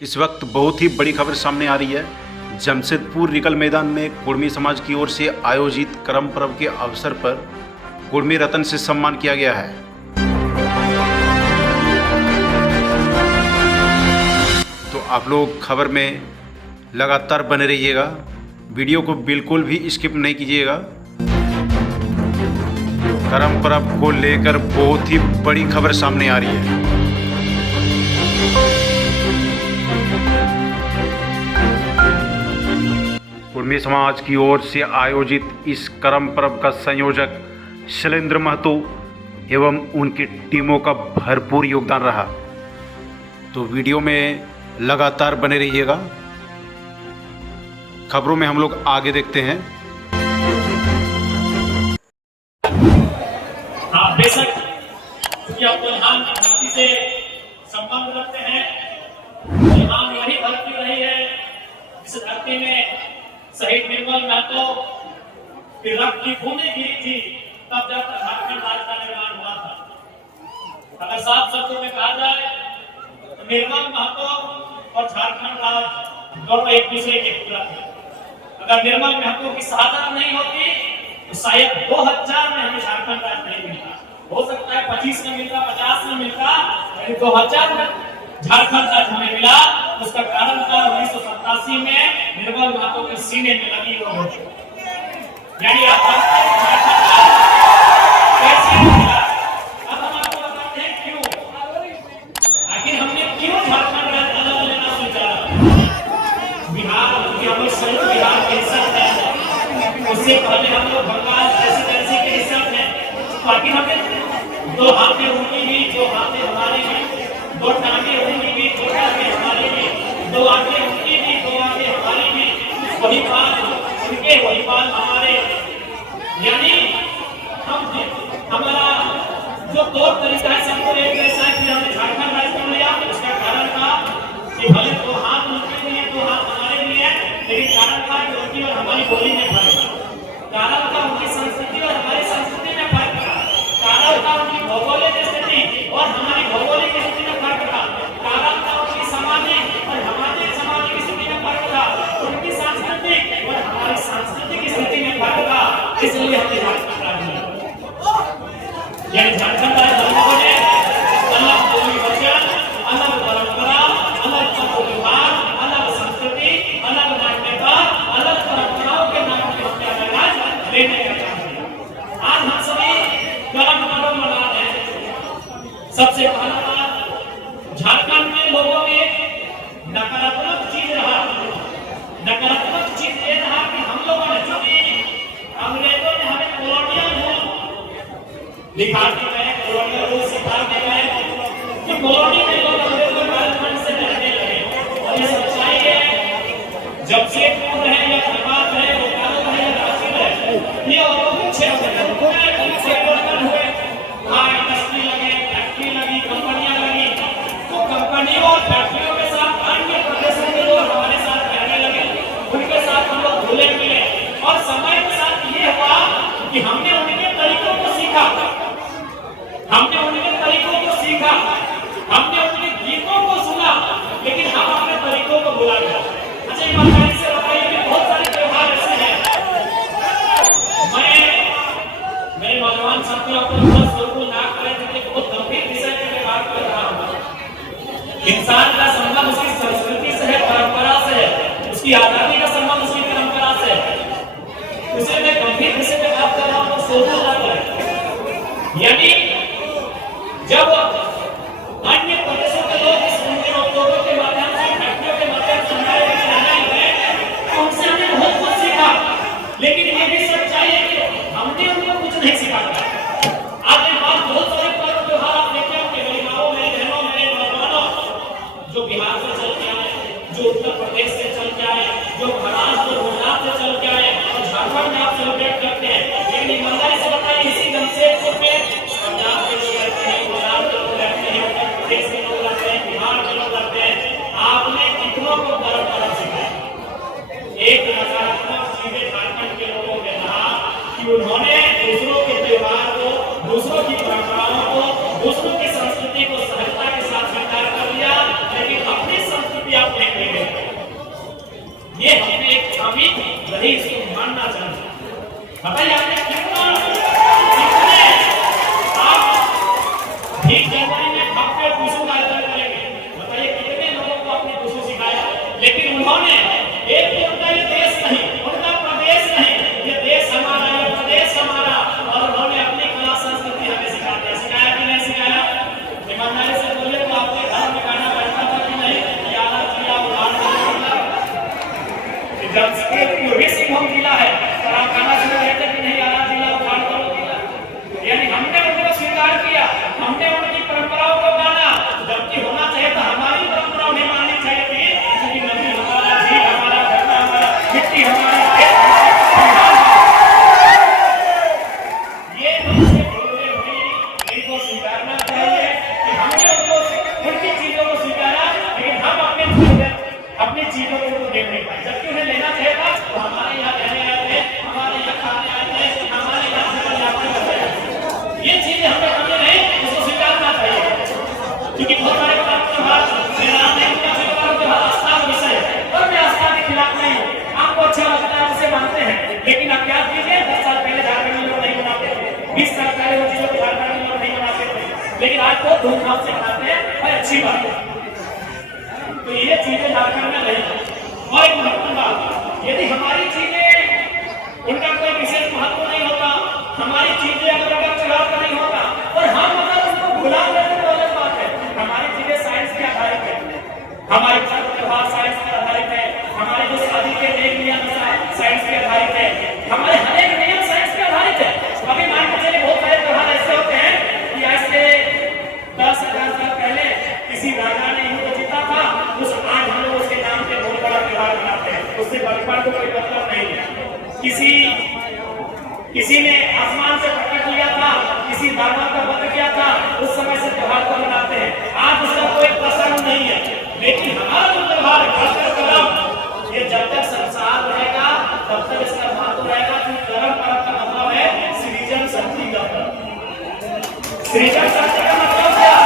इस वक्त बहुत ही बड़ी खबर सामने आ रही है। जमशेदपुर रिकल मैदान में कुर्मी समाज की ओर से आयोजित करम पर्व के अवसर पर कुर्मी रत्न से सम्मान किया गया है। तो आप लोग खबर में लगातार बने रहिएगा, वीडियो को बिल्कुल भी स्किप नहीं कीजिएगा। करम पर्व को लेकर बहुत ही बड़ी खबर सामने आ रही है। कुर्मी समाज की ओर से आयोजित इस करम पर्व का संयोजक शैलेंद्र महतो एवं उनकी टीमों का भरपूर योगदान रहा। तो वीडियो में लगातार बने रहिएगा। खबरों में हम लोग आगे देखते हैं। बेशक क्योंकि आप यहाँ धरती से संबंध रखते हैं, यहाँ वही धरती रही है जिस धरती में शहीद निर्मल महतो की रक्त की बूंदें गिरी थी, तब जब झारखंड राज्य का निर्माण हुआ था। अगर साफ शब्दों में कहा जाए तो निर्मल महतो और झारखंड राज्य दोनों एक दूसरे के पूरक थे। अगर निर्मल महतो की शहादत नहीं होती तो शायद 2000 में हमें झारखंड राज्य नहीं मिलता। हो सकता है 25 में मिलता, 50 में मिलता, लेकिन 2000 में झारखंड राज्य हमें मिला। उसका कारण था 1987 में निर्मल महतो के सीने में लगी वो रोटी। यानी आप कैसे मिला? अब हम आपको बताते हैं क्यों, आखिर हमने क्यों झारखंड राज्य अलग लेना सोचा। बिहार क्योंकि हम लोग संयुक्त बिहार के हिस्सा है, उससे पहले हम लोग बंगाल प्रेसिडेंसी के हिस्सा है। तो आखिर हमें दो हाथें उनकी भी, दो हाथें हमारे भी, दो टांगे उनकी भी, दो टांगे हमारे भी, दो आंखें उनकी भी, दो आंखें हमारी भी, वही बाल उनके, वही बाल हमारे। यानी हम हमारा जो तौर तरीका है सबको एक जैसा है कि हमने झारखंड राज्य को लिया। उसका कारण था कि भले दो हाथ उनके लिए, दो हाथ हमारे लिए, लेकिन कारण था कि उनकी और हमारी बोली में फर्क था। कारण था उनकी संस्कृति और हमारी संस्कृति में फर्क था। कारण था उनकी भौगोलिक स्थिति और हमारी भौगोलिक स्थिति में फर्क था। कारण था उनकी सामाजिक और हमारी सामाजिक स्थिति में फर्क था। उनकी सांस्कृतिक और हमारी सांस्कृतिक स्थिति में फर्क था। इसलिए हमने झारखंड राज्य लिया। यानी झारखंड राज्य लोगों ने अलग बोली वचन, अलग परंपरा, अलग त्योहार, अलग संस्कृति, अलग मान्यता, अलग परंपराओं के नाम पर अपना राज्य लेने का काम किया। आज हम सभी करम पर्व मना रहे हैं। सबसे पहला बात, झारखंड में लोगों में नकारात्मक चीज रहा। नकारात्मक चीज ये रहा कि हम लोगों ने, चूंकि अंग्रेजों ने हमें कॉलोनियल रूल लिखा के गए, कॉलोनियल रूल सिखा के गए कि कॉलोनी में लोग अंग्रेजों के से रहने लगे। और ये सच्चाई है, जब से पूर्ण है या धनबाद है, बोकारो है या रांची है, ये औद्योगिक क्षेत्र है, वहाँ इंडस्ट्री लगे, फैक्ट्री लगी, कंपनियां लगी। तो कंपनियों और फैक्ट्रियों के साथ अन्य प्रदेशों के लोग हमारे साथ रहने लगे, उनके साथ हम लोग घुले मिले। और समय के साथ ये हुआ कि हमने उनके तरीकों को सीखा, हमने उनके तरीकों को सीखा, हमने उनके गीतों को सुना, लेकिन हम अपने तरीकों को भुला गए। अच्छा, ईमानदारी से बताइए कि बहुत सारे त्योहार ऐसे हैं। मेरे नौजवान साथियों को बिल्कुल ना करें, क्योंकि बहुत गंभीर विषय पे बात कर रहा हूँ। इंसान का संबंध उसकी संस्कृति से है, परंपरा से है, उसकी आजादी का संबंध उसकी परंपरा से है। उसे मैं गंभीर विषय पे बात कर रहा हूँ, तो सोचो ना करें। यानी जब अन्य प्रदेशों के लोग इस उद्योगों के माध्यम से, फैक्ट्रियों के माध्यम से हमारे बीच रहने लगे, तो उनसे हमने बहुत कुछ सीखा। लेकिन ये भी सच्चाई है कि हमने उनको कुछ नहीं सिखाया। आज एक बात, बहुत सारे पर्व त्योहार आप देखे होंगे, मेरी माओ, मेरी बहनों, मेरे नौजवानों, जो बिहार से चल के आए, जो उत्तर प्रदेश से चल के आए, जो महाराष्ट्र, गुजरात से चल के आए, और झारखंड में आप सेलिब्रेट करते हैं। लेकिन ईमानदारी से बताइए, इसी जमशेदपुर में पंजाब के लोग रहते हैं, गुजरात के लोग रहते हैं, उत्तर प्रदेश के लोग रहते हैं, बिहार के लोग रहते हैं। आपने कितनों को परंपरा सिखाया? एक नकारात्मक चीजें झारखंड के लोगों ने कहा कि उन्होंने दूसरों के त्योहार को, दूसरों की परंपराओं को, दूसरों की संस्कृति को सहजता के साथ स्वीकार कर लिया, लेकिन अपनी संस्कृति स्वामी वही इसको मानना चाहिए। बताइए आपने कितना आप भीख जनवरी में हफ्ते टूसू का आयोजन करेंगे। बताइए कितने लोगों को आपने टूसू सिखाया, लेकिन उन्होंने एक तो उनका ये देश नहीं, उनका प्रदेश नहीं, ये देश हमारा है, प्रदेश हमारा, और उन्होंने अपनी कला संस्कृति हमें सिखाया। सिखाया कि नहीं सिखाया? ईमानदारी से बोलिए तो आपके घर में गाना बजता था कि नहीं? यारा जिया उड़ान जब से पूर्वी सिंहभूम जिला है और आप गाना सुन रहे थे कि नहीं? यारा जिला उड़ान करो जिला, यानी हमने उनको स्वीकार किया, हमने उनकी परंपराओं को माना, जबकि होना चाहिए था हमारी परंपरा उन्हें माननी चाहिए थी, क्योंकि नदी हमारा, झील हमारा, झरना हमारा, मिट्टी हमारी, ये हमसे बोलने हुई इनको स्वीकारना चाहिए कि हमने उनको उनकी चीजों को स्वीकारा, लेकिन हम अपनी चीजों को तो देख नहीं पाए, जबकि उन्हें लेना चाहिए था। तो हमारे यहाँ रहने आए थे, हमारे यहाँ खाने आए थे, हमारे यहाँ जीवन यापन करते हैं, ये चीजें हमें कमी नहीं, उसको स्वीकारना चाहिए। क्योंकि बहुत सारे त्योहार आस्था का विषय है और मैं आस्था के खिलाफ नहीं हूँ, आपको अच्छा लगता है उसे मानते हैं, लेकिन आप याद कीजिए 10 साल पहले झारखंड में लोग नहीं मनाते थे, 20 साल पहले वो चीजों को झारखंड में लोग नहीं मनाते थे, लेकिन आज तो धूमधाम से मनाते हैं और अच्छी बात है। तो ये चीजें झारखंड में नहीं। और एक महत्वपूर्ण बात, यदि हमारी चीजें उनका कोई विशेष महत्व नहीं होता, हमारी चीजें अगर उनका चुनाव का नहीं होता और हम अगर उसको भुला देते तो अलग बात है। हमारी चीजें साइंस पे आधारित है, हमारे त्योहार साइंस पर आधारित है, हमारे जो शादी के नियम साइंस पे आधारित है, हमारे हर एक नियम साइंस पे आधारित है। अभी मान के चलिए बहुत सारे त्योहार ऐसे होते हैं कि आज से 10,000 साल पहले किसी राजा ने युद्ध जीता था, उस आज हम लोग उसके नाम पे बहुत बड़ा त्योहार मनाते हैं, उससे वर्तमान को कोई मतलब नहीं है। किसी ने आसमान से प्रकट लिया था, किसी दानव का वध किया था, उस समय से त्योहार को मनाते हैं, आज उसका कोई प्रसंग नहीं है। लेकिन हमारा जो त्योहार है खासकर करम, ये जब तक संसार रहेगा तब तक इसका महत्व रहेगा। क्योंकि करम पर्व का मतलब है सृजन शक्ति का पर्व। सृजन शक्ति का मतलब क्या?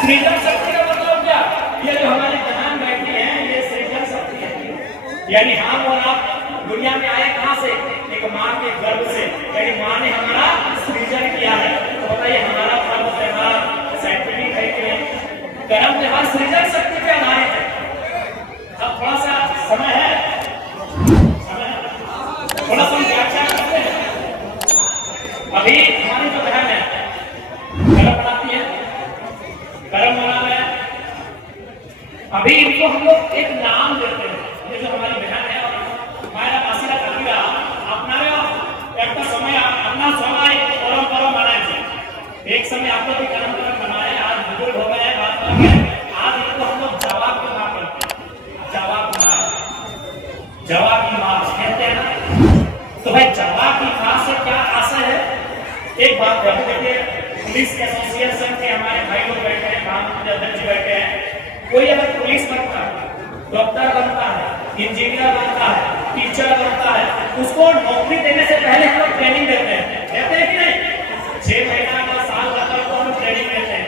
सृजन शक्ति का मतलब क्या? ये जो हमारी बहन बैठी है ये सृजन शक्ति है, यानी हम और आप दुनिया में आए कहां से? एक मां के गर्भ से, यानी मां ने हमारा सृजन किया है। तो बताइए हमारा पर्व त्योहार साइंटिफिक है कि नहीं? कर्म त्योहार सृजन शक्ति पे आधारित है। अब थोड़ा सा समय है, थोड़ा सा व्याख्या करते हैं। अभी हमारी जो बहन है कर्म बनाती है, कर्म बना रहे हैं, अभी इनको हम लोग एक नाम देते हैं। ये जो हमारी बहन है हमारा मासिला कबीरा अपना एक समय अपना समय परंपरा मनाए, एक समय आप लोग भी कर्म मनाए, आज बुजुर्ग हो गए, बात कर गए, आज इनको हम लोग जवाब की मां करते हैं। जवाब की मां कहते हैं ना। तो भाई जवाब की मां से क्या आशा है? एक बात देखिए, पुलिस एसोसिएशन के हमारे भाई लोग बैठे हैं, महामंत्री अध्यक्ष बैठे हैं, कोई अगर पुलिस बनता है, डॉक्टर बनता है, इंजीनियर बनता है, टीचर बनता है, उसको नौकरी देने से पहले हम लोग ट्रेनिंग देते हैं कि नहीं? 6 महीना का साल का तो हम ट्रेनिंग देते हैं।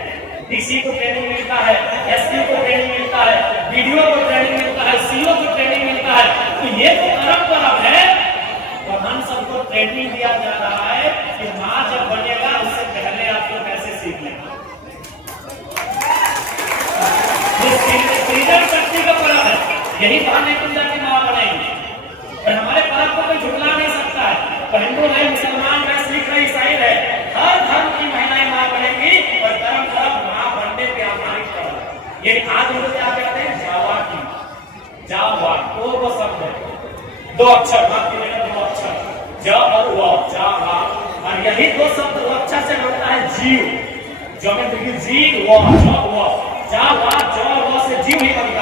डीसी को ट्रेनिंग मिलता है, एसपी को ट्रेनिंग मिलता है, बीडीओ को ट्रेनिंग मिलता है, सीओ को ट्रेनिंग मिलता है। तो ये तो परंपरा है, और हम सबको ट्रेनिंग दिया जा रहा है कि मां जब बनेगा उससे पहले आपको कैसे सीख लेना। सृजन शक्ति का पर्व है, यही बहाने कुंजा की मां बनेगी। और हमारे पर्व को कोई झुकला नहीं सकता है, तो हिंदू है, मुसलमान है, सिख है, ईसाई है, हर धर्म की महिलाएं मां बनेगी। और कर्म पर्व मां बनने पे आधारित पर्व। ये आज हम लोग क्या कहते हैं? जावा की जावा, दो शब्द है, 2 अक्षर, बात की जगह 2 अक्षर, ज और व, जावा। और यही 2 शब्द 2 अक्षर से बनता है जीव। जो मैं देखिए जीव व, जावा, ज व से जीव ही बनता है।